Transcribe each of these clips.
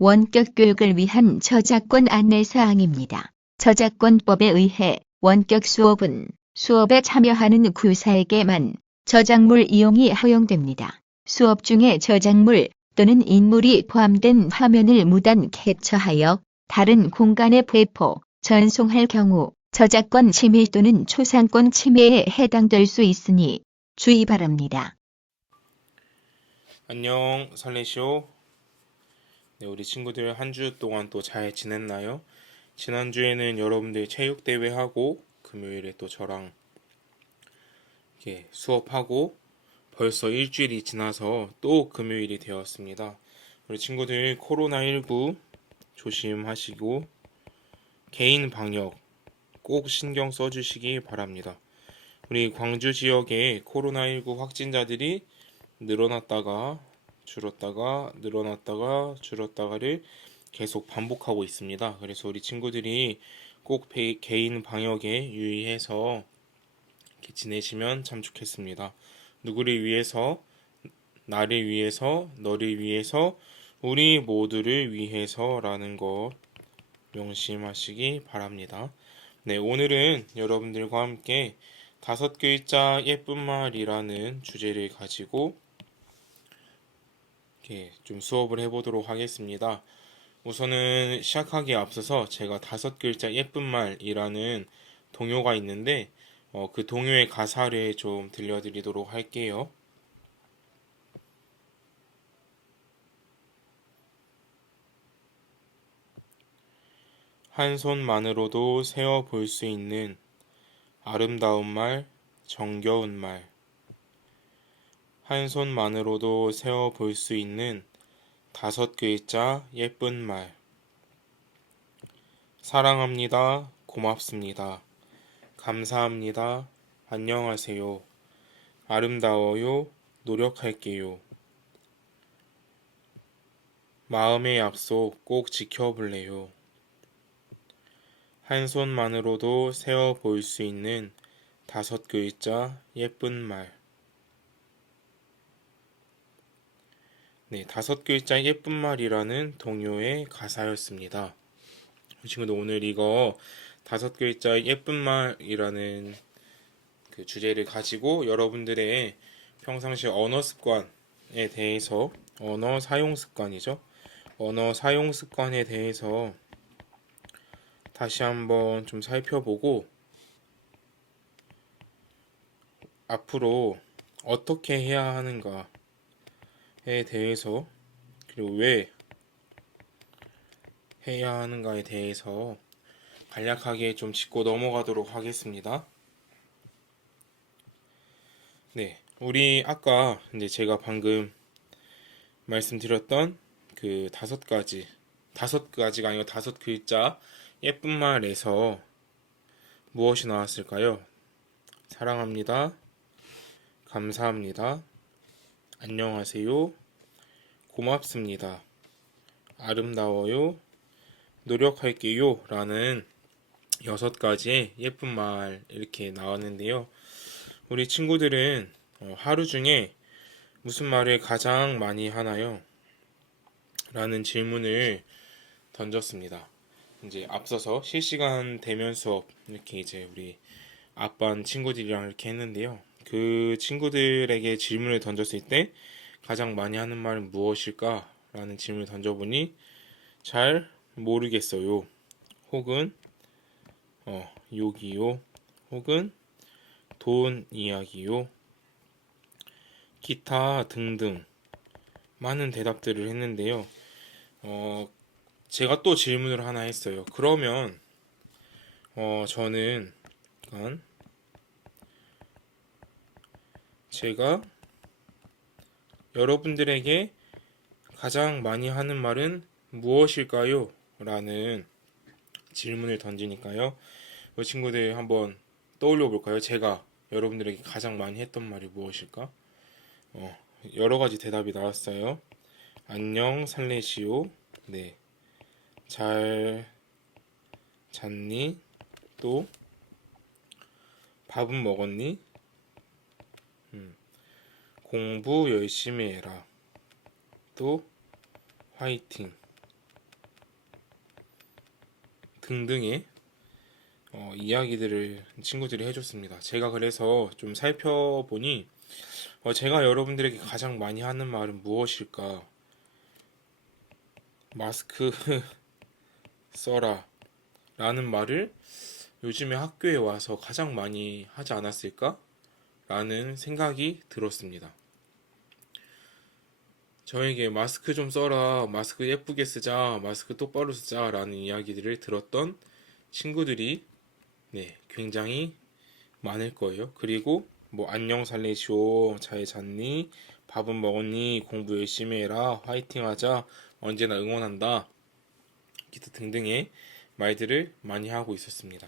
원격 교육을 위한 저작권 안내사항입니다. 저작권법에 의해 원격 수업은 수업에 참여하는 구사에게만 저작물 이용이 허용됩니다. 수업 중에 저작물 또는 인물이 포함된 화면을 무단 캡처하여 다른 공간에 배포, 전송할 경우 저작권 침해 또는 초상권 침해에 해당될 수 있으니 주의 바랍니다. 안녕, 설레시오. 네, 우리 친구들 한 주 동안 또 잘 지냈나요? 지난주에는 여러분들 체육대회 하고 금요일에 또 저랑 이렇게 수업하고 벌써 일주일이 지나서 또 금요일이 되었습니다. 우리 친구들 코로나19 조심하시고 개인 방역 꼭 신경 써주시기 바랍니다. 우리 광주 지역에 코로나19 확진자들이 늘어났다가 줄었다가 늘어났다가 줄었다가를 계속 반복하고 있습니다. 그래서 우리 친구들이 꼭 개인 방역에 유의해서 이렇게 지내시면 참 좋겠습니다. 누구를 위해서, 나를 위해서, 너를 위해서, 우리 모두를 위해서라는 것 명심하시기 바랍니다. 네, 오늘은 여러분들과 함께 5글자 예쁜 말이라는 주제를 가지고 좀 수업을 해보도록 하겠습니다. 우선은 시작하기에 앞서서 제가 5글자 예쁜 말이라는 동요가 있는데 그 동요의 가사를 좀 들려드리도록 할게요. 한 손만으로도 세어 볼 수 있는 아름다운 말, 정겨운 말. 한 손만으로도 세어 볼 수 있는 5글자 예쁜 말. 사랑합니다. 고맙습니다. 감사합니다. 안녕하세요. 아름다워요. 노력할게요. 마음의 약속 꼭 지켜볼래요. 한 손만으로도 세어 볼 수 있는 5글자 예쁜 말. 네, 5글자 예쁜 말이라는 동요의 가사였습니다. 친구들 오늘 이거 5글자 예쁜 말이라는 그 주제를 가지고 여러분들의 평상시 언어 습관에 대해서 언어 사용 습관이죠. 언어 사용 습관에 대해서 다시 한번 좀 살펴보고 앞으로 어떻게 해야 하는가에 대해서 그리고 왜 해야 하는가에 대해서 간략하게 좀 짚고 넘어가도록 하겠습니다. 네, 우리 아까 이제 제가 방금 말씀드렸던 그 5가지가 아니고 5글자 예쁜 말에서 무엇이 나왔을까요? 사랑합니다. 감사합니다. 안녕하세요. 고맙습니다. 아름다워요. 노력할게요. 라는 6가지의 예쁜 말 이렇게 나왔는데요. 우리 친구들은 하루 중에 무슨 말을 가장 많이 하나요? 라는 질문을 던졌습니다. 이제 앞서서 실시간 대면 수업 이렇게 이제 우리 앞반 친구들이랑 이렇게 했는데요. 그 친구들에게 질문을 던졌을 때 가장 많이 하는 말은 무엇일까? 라는 질문을 던져보니 잘 모르겠어요. 혹은 욕이요. 혹은 돈 이야기요. 기타 등등 많은 대답들을 했는데요. 제가 또 질문을 하나 했어요. 그러면 저는 약간 제가 여러분들에게 가장 많이 하는 말은 무엇일까요? 라는 질문을 던지니까요. 그 친구들 한번 떠올려 볼까요? 제가 여러분들에게 가장 많이 했던 말이 무엇일까? 여러 가지 대답이 나왔어요. 안녕, 살레시오. 네. 잘 잤니? 또 밥은 먹었니? 공부 열심히 해라. 또 화이팅. 등등의 이야기들을 친구들이 해줬습니다. 제가 그래서 좀 살펴보니 제가 여러분들에게 가장 많이 하는 말은 무엇일까? 마스크 써라 라는 말을 요즘에 학교에 와서 가장 많이 하지 않았을까? 라는 생각이 들었습니다. 저에게 마스크 좀 써라, 마스크 예쁘게 쓰자, 마스크 똑바로 쓰자 라는 이야기들을 들었던 친구들이 굉장히 많을 거예요. 그리고 뭐 안녕 살레시오, 잘 잤니, 밥은 먹었니, 공부 열심히 해라, 화이팅 하자, 언제나 응원한다, 기타 등등의 말들을 많이 하고 있었습니다.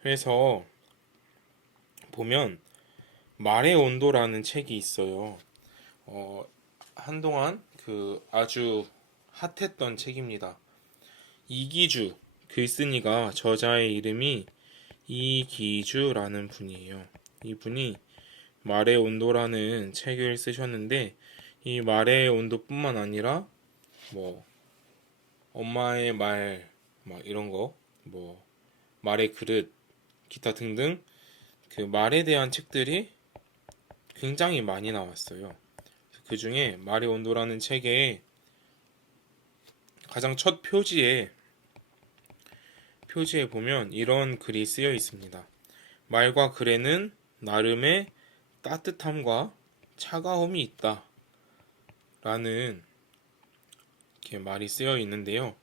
그래서 보면 말의 온도라는 책이 있어요. 한동안 그 아주 핫했던 책입니다. 이기주, 글쓴이가 저자의 이름이 이기주라는 분이에요. 이분이 말의 온도라는 책을 쓰셨는데 이 말의 온도뿐만 아니라 뭐 엄마의 말, 막 이런 거, 뭐 말의 그릇, 기타 등등 그 말에 대한 책들이 굉장히 많이 나왔어요. 그 중에 말의 온도라는 책의 가장 첫 표지에 보면 이런 글이 쓰여 있습니다. 말과 글에는 나름의 따뜻함과 차가움이 있다. 라는 이렇게 말이 쓰여 있는데요.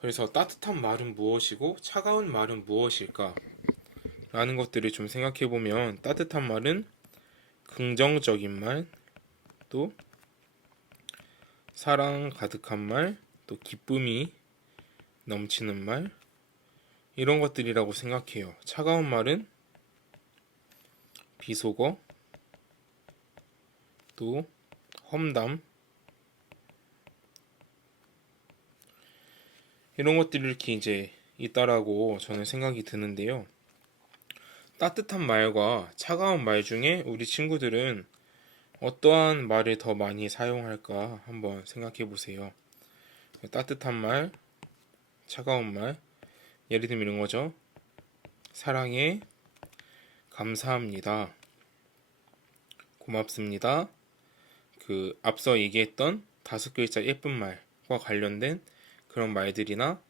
그래서 따뜻한 말은 무엇이고 차가운 말은 무엇일까? 라는 것들을 좀 생각해 보면 따뜻한 말은 긍정적인 말, 또 사랑 가득한 말, 또 기쁨이 넘치는 말, 이런 것들이라고 생각해요. 차가운 말은 비속어, 또 험담, 이런 것들이 이렇게 이제 있다라고 저는 생각이 드는데요. 따뜻한 말과 차가운 말 중에 우리 친구들은 어떠한 말을 더 많이 사용할까 한번 생각해 보세요. 따뜻한 말, 차가운 말, 예를 들면 이런 거죠. 사랑해, 감사합니다, 고맙습니다. 그 앞서 얘기했던 5글자 예쁜 말과 관련된 그런 말들이나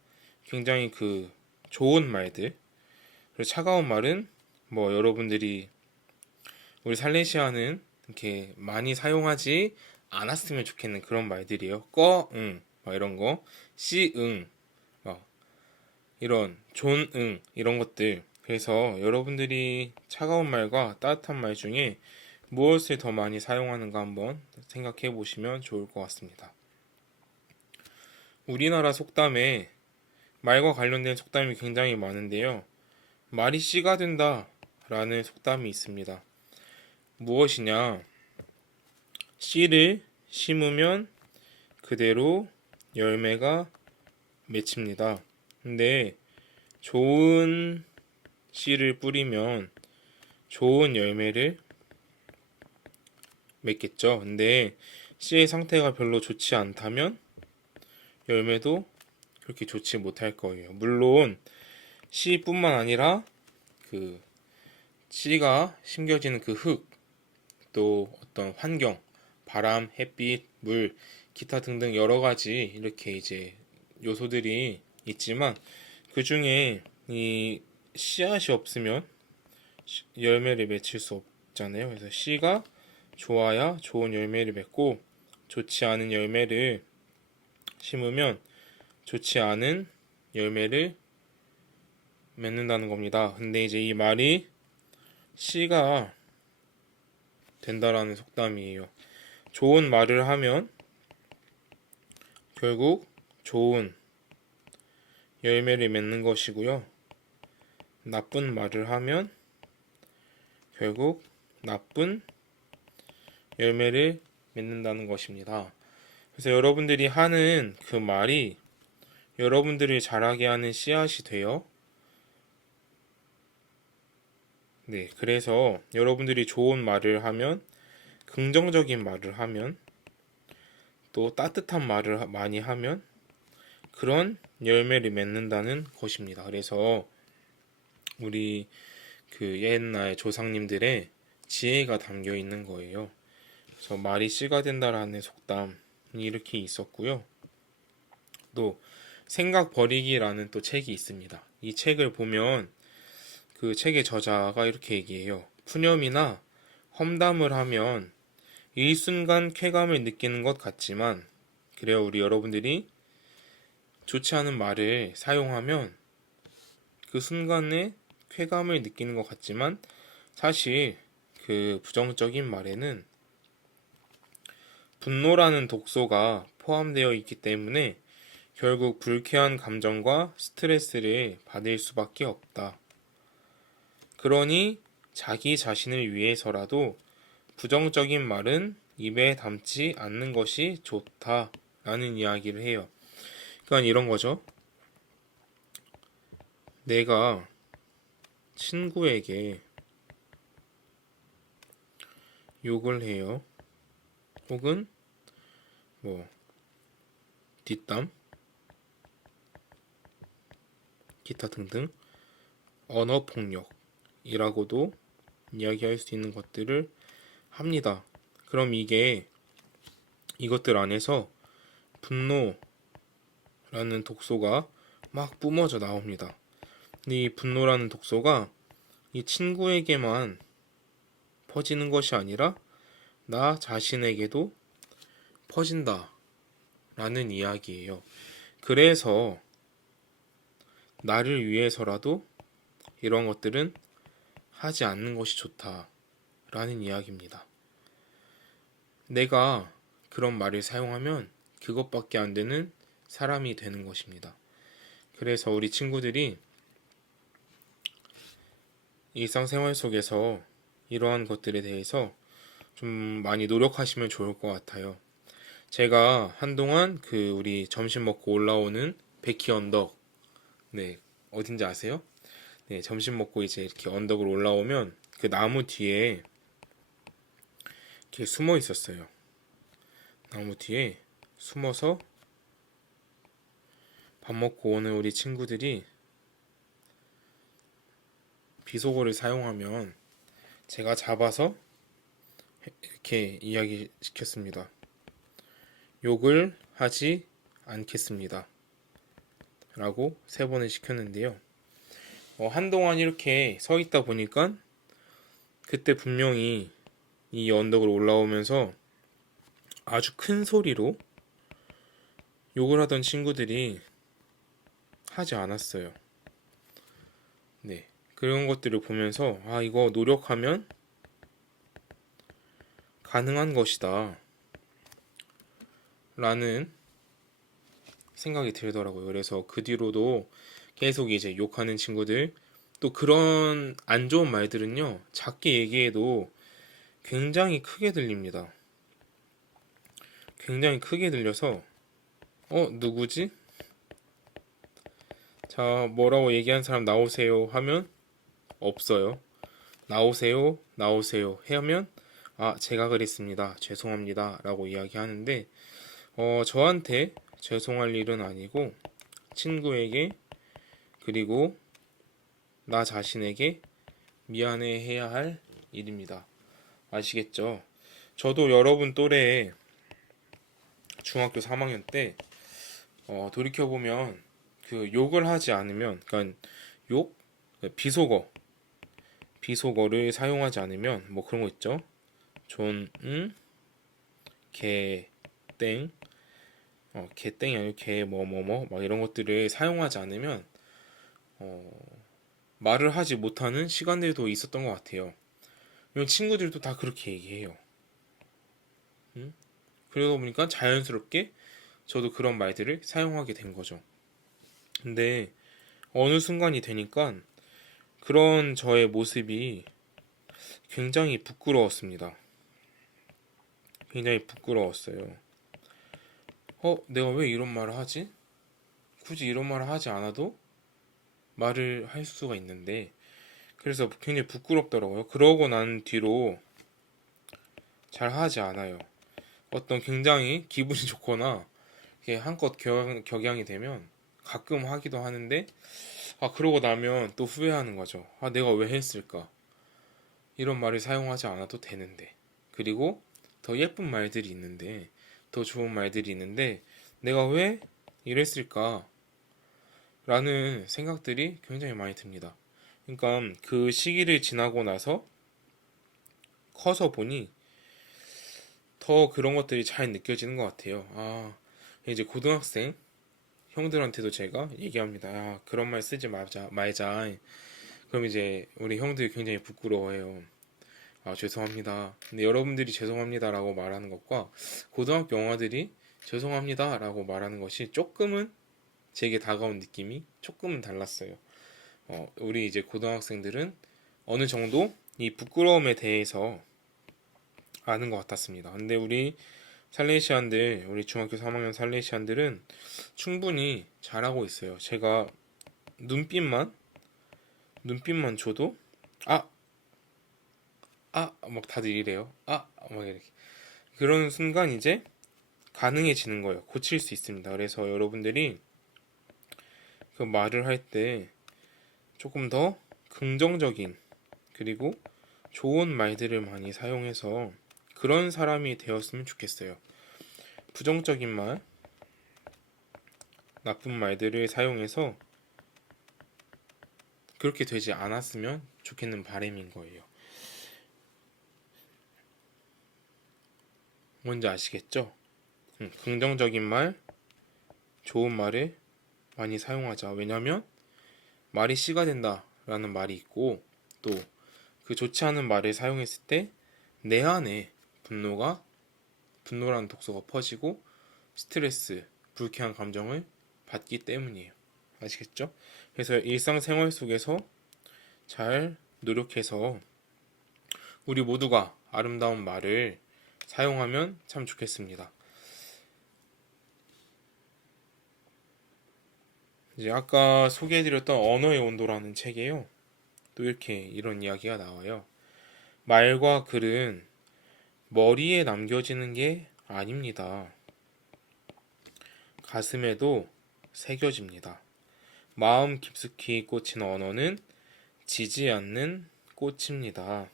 굉장히 그 좋은 말들. 그리고 차가운 말은 뭐 여러분들이 우리 살레시아는 이렇게 많이 사용하지 않았으면 좋겠는 그런 말들이에요. 응, 막 이런 거, 응, 막 이런 응, 이런 것들. 그래서 여러분들이 차가운 말과 따뜻한 말 중에 무엇을 더 많이 사용하는가 한번 생각해 보시면 좋을 것 같습니다. 우리나라 속담에 말과 관련된 속담이 굉장히 많은데요. 말이 씨가 된다 라는 속담이 있습니다. 무엇이냐? 씨를 심으면 그대로 열매가 맺힙니다. 근데 좋은 씨를 뿌리면 좋은 열매를 맺겠죠. 근데 씨의 상태가 별로 좋지 않다면 열매도 그렇게 좋지 못할 거예요. 물론 씨뿐만 아니라 그 씨가 심겨지는 그 흙, 또 어떤 환경, 바람, 햇빛, 물, 기타 등등 여러 가지 이렇게 이제 요소들이 있지만 그 중에 이 씨앗이 없으면 열매를 맺힐 수 없잖아요. 그래서 씨가 좋아야 좋은 열매를 맺고 좋지 않은 열매를 심으면 좋지 않은 열매를 맺는다는 겁니다. 근데 이제 이 말이 씨가 된다라는 속담이에요. 좋은 말을 하면 결국 좋은 열매를 맺는 것이고요. 나쁜 말을 하면 결국 나쁜 열매를 맺는다는 것입니다. 그래서 여러분들이 하는 그 말이 여러분들을 자라게 하는 씨앗이 돼요. 그래서 여러분들이 좋은 말을 하면, 긍정적인 말을 하면, 또 따뜻한 말을 많이 하면 그런 열매를 맺는다는 것입니다. 그래서 우리 그 옛날 조상님들의 지혜가 담겨 있는 거예요. 그래서 말이 씨가 된다라는 속담이 이렇게 있었고요. 또 생각 버리기라는 또 책이 있습니다. 이 책을 보면 그 책의 저자가 이렇게 얘기해요. 푸념이나 험담을 하면 일순간 쾌감을 느끼는 것 같지만, 그래요, 우리 여러분들이 좋지 않은 말을 사용하면 그 순간에 쾌감을 느끼는 것 같지만, 사실 그 부정적인 말에는 분노라는 독소가 포함되어 있기 때문에 결국 불쾌한 감정과 스트레스를 받을 수밖에 없다. 그러니 자기 자신을 위해서라도 부정적인 말은 입에 담지 않는 것이 좋다라는 이야기를 해요. 그러니까 이런 거죠. 내가 친구에게 욕을 해요. 혹은 뭐 뒷담, 기타 등등 언어 폭력이라고도 이야기할 수 있는 것들을 합니다. 그럼 이것들 안에서 분노라는 독소가 막 뿜어져 나옵니다. 근데 이 분노라는 독소가 이 친구에게만 퍼지는 것이 아니라 나 자신에게도 퍼진다 라는 이야기예요. 그래서 나를 위해서라도 이런 것들은 하지 않는 것이 좋다 라는 이야기입니다. 내가 그런 말을 사용하면 그것밖에 안 되는 사람이 되는 것입니다. 그래서 우리 친구들이 일상생활 속에서 이러한 것들에 대해서 좀 많이 노력하시면 좋을 것 같아요. 제가 한동안 그 우리 점심 먹고 올라오는 백희 언덕, 네, 어딘지 아세요? 네, 점심 먹고 이제 이렇게 언덕을 올라오면 그 나무 뒤에 이렇게 숨어 있었어요. 나무 뒤에 숨어서 밥 먹고 오는 우리 친구들이 비속어를 사용하면 제가 잡아서 이렇게 이야기시켰습니다. 욕을 하지 않겠습니다. 라고 3번을 시켰는데요. 한동안 이렇게 서 있다 보니까 그때 분명히 이 언덕을 올라오면서 아주 큰 소리로 욕을 하던 친구들이 하지 않았어요. 네. 그런 것들을 보면서 이거 노력하면 가능한 것이다 라는 생각이 들더라고요. 그래서 그 뒤로도 계속 이제 욕하는 친구들, 또 그런 안 좋은 말들은요, 작게 얘기해도 굉장히 크게 들립니다. 굉장히 크게 들려서 누구지? 자, 뭐라고 얘기한 사람 나오세요 하면 없어요. 나오세요, 나오세요 하면 제가 그랬습니다. 죄송합니다. 라고 이야기하는데 저한테 죄송할 일은 아니고 친구에게, 그리고 나 자신에게 미안해해야 할 일입니다. 아시겠죠? 저도 여러분 또래 중학교 3학년 때 돌이켜보면 그 욕을 하지 않으면, 그러니까 욕, 비속어를 사용하지 않으면 뭐 그런 거 있죠. 존, 개, 땡, 개땡이 아니고 개, 막 이런 것들을 사용하지 않으면 말을 하지 못하는 시간들도 있었던 것 같아요. 이런 친구들도 다 그렇게 얘기해요. 그러다 보니까 자연스럽게 저도 그런 말들을 사용하게 된 거죠. 근데 어느 순간이 되니까 그런 저의 모습이 굉장히 부끄러웠습니다. 굉장히 부끄러웠어요. 내가 왜 이런 말을 하지? 굳이 이런 말을 하지 않아도 말을 할 수가 있는데, 그래서 굉장히 부끄럽더라고요. 그러고 난 뒤로 잘 하지 않아요. 어떤 굉장히 기분이 좋거나 이게 한껏 격양이 되면 가끔 하기도 하는데, 그러고 나면 또 후회하는 거죠. 내가 왜 했을까? 이런 말을 사용하지 않아도 되는데. 그리고 더 예쁜 말들이 있는데, 더 좋은 말들이 있는데, 내가 왜 이랬을까? 라는 생각들이 굉장히 많이 듭니다. 그러니까 그 시기를 지나고 나서 커서 보니 더 그런 것들이 잘 느껴지는 것 같아요. 이제 고등학생 형들한테도 제가 얘기합니다. 그런 말 쓰지 말자. 그럼 이제 우리 형들이 굉장히 부끄러워해요. 죄송합니다. 근데 여러분들이 죄송합니다라고 말하는 것과 고등학교 영화들이 죄송합니다라고 말하는 것이 조금은 제게 다가온 느낌이 조금은 달랐어요. 우리 이제 고등학생들은 어느 정도 이 부끄러움에 대해서 아는 것 같았습니다. 근데 우리 중학교 3학년 살레시안들은 충분히 잘하고 있어요. 제가 눈빛만 줘도 막 다들 이래요. 막 이렇게 그런 순간 이제 가능해지는 거예요. 고칠 수 있습니다. 그래서 여러분들이 그 말을 할 때 조금 더 긍정적인 그리고 좋은 말들을 많이 사용해서 그런 사람이 되었으면 좋겠어요. 부정적인 말, 나쁜 말들을 사용해서 그렇게 되지 않았으면 좋겠는 바람인 거예요. 뭔지 아시겠죠? 긍정적인 말, 좋은 말을 많이 사용하자. 왜냐면 말이 씨가 된다라는 말이 있고 또 그 좋지 않은 말을 사용했을 때 내 안에 분노라는 독소가 퍼지고 스트레스, 불쾌한 감정을 받기 때문이에요. 아시겠죠? 그래서 일상생활 속에서 잘 노력해서 우리 모두가 아름다운 말을 사용하면 참 좋겠습니다. 이제 아까 소개해드렸던 언어의 온도라는 책에요. 또 이렇게 이런 이야기가 나와요. 말과 글은 머리에 남겨지는 게 아닙니다. 가슴에도 새겨집니다. 마음 깊숙이 꽂힌 언어는 지지 않는 꽃입니다.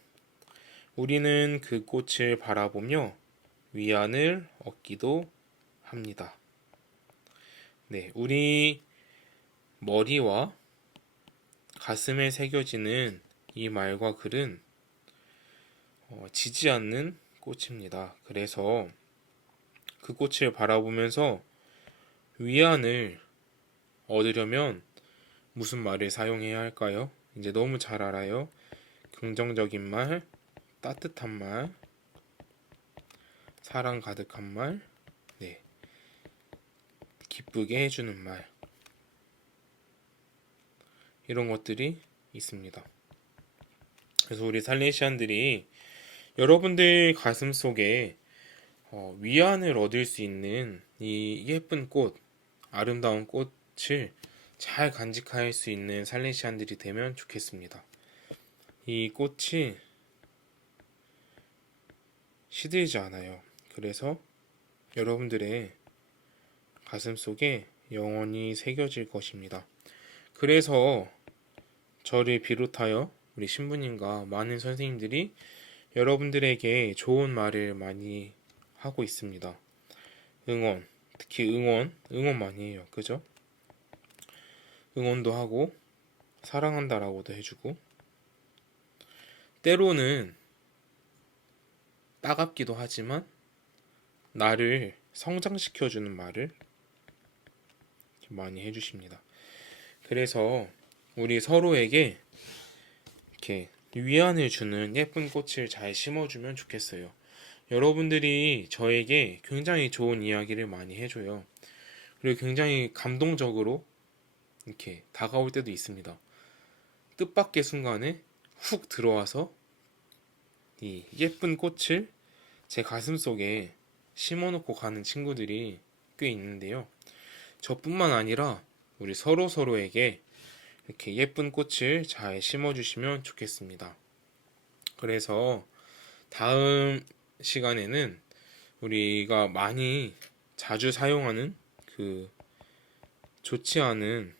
우리는 그 꽃을 바라보며 위안을 얻기도 합니다. 네, 우리 머리와 가슴에 새겨지는 이 말과 글은 지지 않는 꽃입니다. 그래서 그 꽃을 바라보면서 위안을 얻으려면 무슨 말을 사용해야 할까요? 이제 너무 잘 알아요. 긍정적인 말, 따뜻한 말, 사랑 가득한 말, 네, 기쁘게 해주는 말. 이런 것들이 있습니다. 그래서 우리 살레시안들이 여러분들 가슴 속에 위안을 얻을 수 있는 이 예쁜 꽃, 아름다운 꽃을 잘 간직할 수 있는 살레시안들이 되면 좋겠습니다. 이 꽃이 시들지 않아요. 그래서 여러분들의 가슴 속에 영원히 새겨질 것입니다. 그래서 저를 비롯하여 우리 신부님과 많은 선생님들이 여러분들에게 좋은 말을 많이 하고 있습니다. 특히 응원 많이 해요. 그죠? 응원도 하고, 사랑한다라고도 해주고, 때로는 따갑기도 하지만, 나를 성장시켜주는 말을 많이 해주십니다. 그래서 우리 서로에게 이렇게 위안을 주는 예쁜 꽃을 잘 심어주면 좋겠어요. 여러분들이 저에게 굉장히 좋은 이야기를 많이 해줘요. 그리고 굉장히 감동적으로 이렇게 다가올 때도 있습니다. 뜻밖의 순간에 훅 들어와서 이 예쁜 꽃을 제 가슴 속에 심어놓고 가는 친구들이 꽤 있는데요. 저뿐만 아니라 우리 서로에게 이렇게 예쁜 꽃을 잘 심어주시면 좋겠습니다. 그래서 다음 시간에는 우리가 많이 자주 사용하는 그 좋지 않은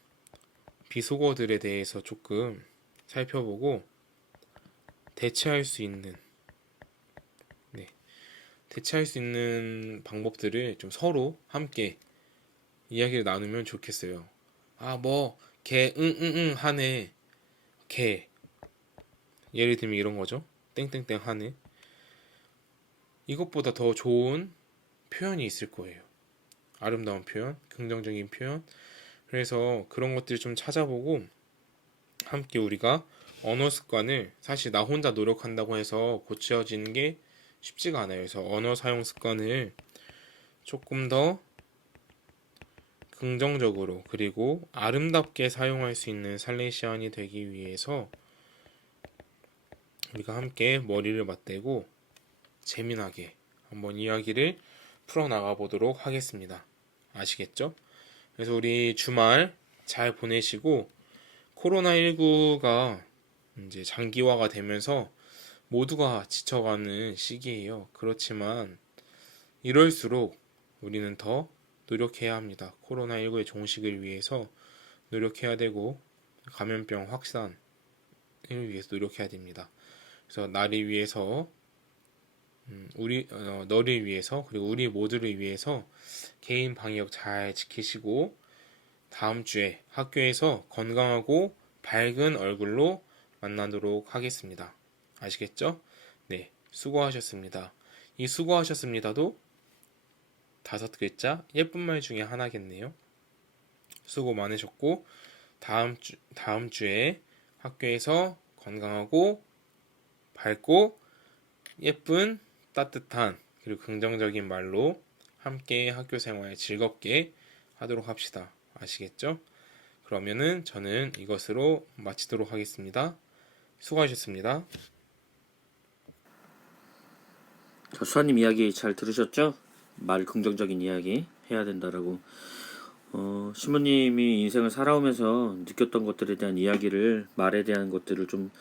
비속어들에 대해서 조금 살펴보고 대체할 수 있는 네, 대체할 수 있는 방법들을 좀 서로 함께 이야기를 나누면 좋겠어요. 아, 뭐, 개, 하네. 개. 예를 들면 이런 거죠. 땡땡땡 하네. 이것보다 더 좋은 표현이 있을 거예요. 아름다운 표현, 긍정적인 표현. 그래서 그런 것들을 좀 찾아보고 함께 우리가 언어 습관을 사실 나 혼자 노력한다고 해서 고쳐지는 게 쉽지가 않아요. 그래서 언어 사용 습관을 조금 더 긍정적으로 그리고 아름답게 사용할 수 있는 살레시안이 되기 위해서 우리가 함께 머리를 맞대고 재미나게 한번 이야기를 풀어나가 보도록 하겠습니다. 아시겠죠? 그래서 우리 주말 잘 보내시고 코로나19가 이제 장기화가 되면서 모두가 지쳐가는 시기예요. 그렇지만 이럴수록 우리는 더 노력해야 합니다. 코로나19의 종식을 위해서 노력해야 되고 감염병 확산을 위해서 노력해야 됩니다. 그래서 나를 위해서 너를 위해서 그리고 우리 모두를 위해서 개인 방역 잘 지키시고 다음 주에 학교에서 건강하고 밝은 얼굴로 만나도록 하겠습니다. 아시겠죠? 네, 수고하셨습니다. 이 수고하셨습니다도 5글자 예쁜 말 중에 하나겠네요. 수고 많으셨고 다음 주에 학교에서 건강하고 밝고 예쁜 따뜻한 그리고 긍정적인 말로 함께 학교 생활 즐겁게 하도록 합시다. 아시겠죠? 그러면은 저는 이것으로 마치도록 하겠습니다. 수고하셨습니다. 자, 수아님 이야기 잘 들으셨죠? 말 긍정적인 이야기 해야 된다라고. 신부님이 인생을 살아오면서 느꼈던 것들에 대한 이야기를, 말에 대한 것들을 좀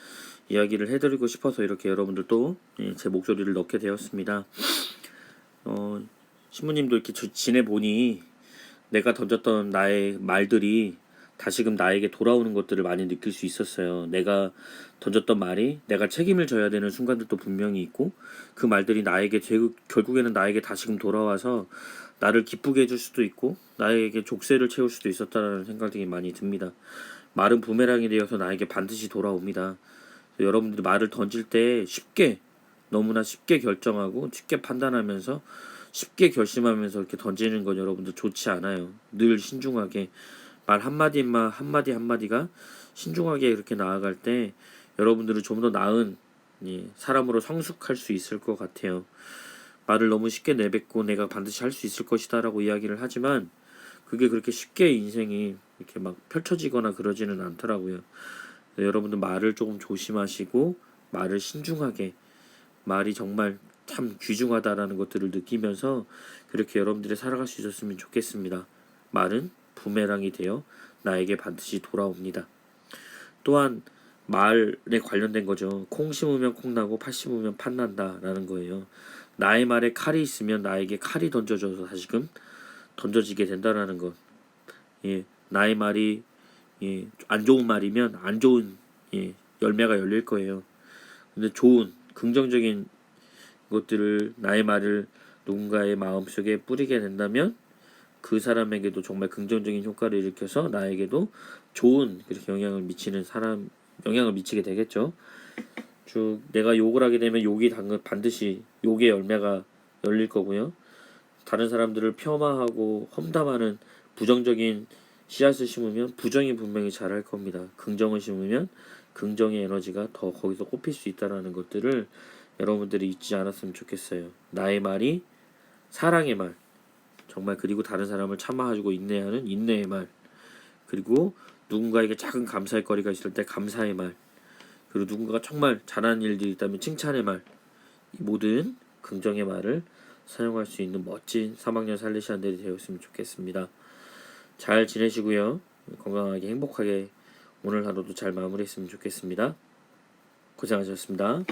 이야기를 해드리고 싶어서 이렇게 여러분들도 제 목소리를 넣게 되었습니다. 신부님도 이렇게 지내보니 내가 던졌던 나의 말들이 다시금 나에게 돌아오는 것들을 많이 느낄 수 있었어요. 내가 던졌던 말이 내가 책임을 져야 되는 순간들도 분명히 있고 그 말들이 나에게 결국에는 나에게 다시금 돌아와서 나를 기쁘게 해줄 수도 있고 나에게 족쇄를 채울 수도 있었다는 생각이 많이 듭니다. 말은 부메랑이 되어서 나에게 반드시 돌아옵니다. 여러분들이 말을 던질 때 너무나 쉽게 결정하고 쉽게 판단하면서 쉽게 결심하면서 이렇게 던지는 건 여러분들 좋지 않아요. 늘 신중하게 말 한마디가 신중하게 이렇게 나아갈 때 여러분들은 좀 더 나은 사람으로 성숙할 수 있을 것 같아요. 말을 너무 쉽게 내뱉고 내가 반드시 할 수 있을 것이다 라고 이야기를 하지만 그게 그렇게 쉽게 인생이 이렇게 막 펼쳐지거나 그러지는 않더라고요. 여러분들 말을 조금 조심하시고 말을 신중하게 말이 정말 참 귀중하다라는 것들을 느끼면서 그렇게 여러분들이 살아갈 수 있었으면 좋겠습니다. 말은 부메랑이 되어 나에게 반드시 돌아옵니다. 또한 말에 관련된 거죠. 콩 심으면 콩 나고 팥 심으면 팥 난다 라는 거예요. 나의 말에 칼이 있으면 나에게 칼이 던져져서 다시금 던져지게 된다라는 것. 나의 말이 안 좋은 말이면 안 좋은 열매가 열릴 거예요. 근데 좋은 긍정적인 것들을 나의 말을 누군가의 마음속에 뿌리게 된다면 그 사람에게도 정말 긍정적인 효과를 일으켜서 나에게도 좋은 그렇게 영향을 미치게 되겠죠. 즉 내가 욕을 하게 되면 반드시 욕의 열매가 열릴 거고요. 다른 사람들을 폄하하고 험담하는 부정적인 씨앗을 심으면 부정이 분명히 자랄 겁니다. 긍정을 심으면 긍정의 에너지가 더 거기서 꼽힐 수 있다는 것들을 여러분들이 잊지 않았으면 좋겠어요. 나의 말이 사랑의 말, 정말 그리고 다른 사람을 참아주고 인내하는 인내의 말, 그리고 누군가에게 작은 감사의 거리가 있을 때 감사의 말, 그리고 누군가가 정말 잘하는 일들이 있다면 칭찬의 말, 이 모든 긍정의 말을 사용할 수 있는 멋진 3학년 살레시안들이 되었으면 좋겠습니다. 잘 지내시고요. 건강하게 행복하게 오늘 하루도 잘 마무리했으면 좋겠습니다. 고생하셨습니다.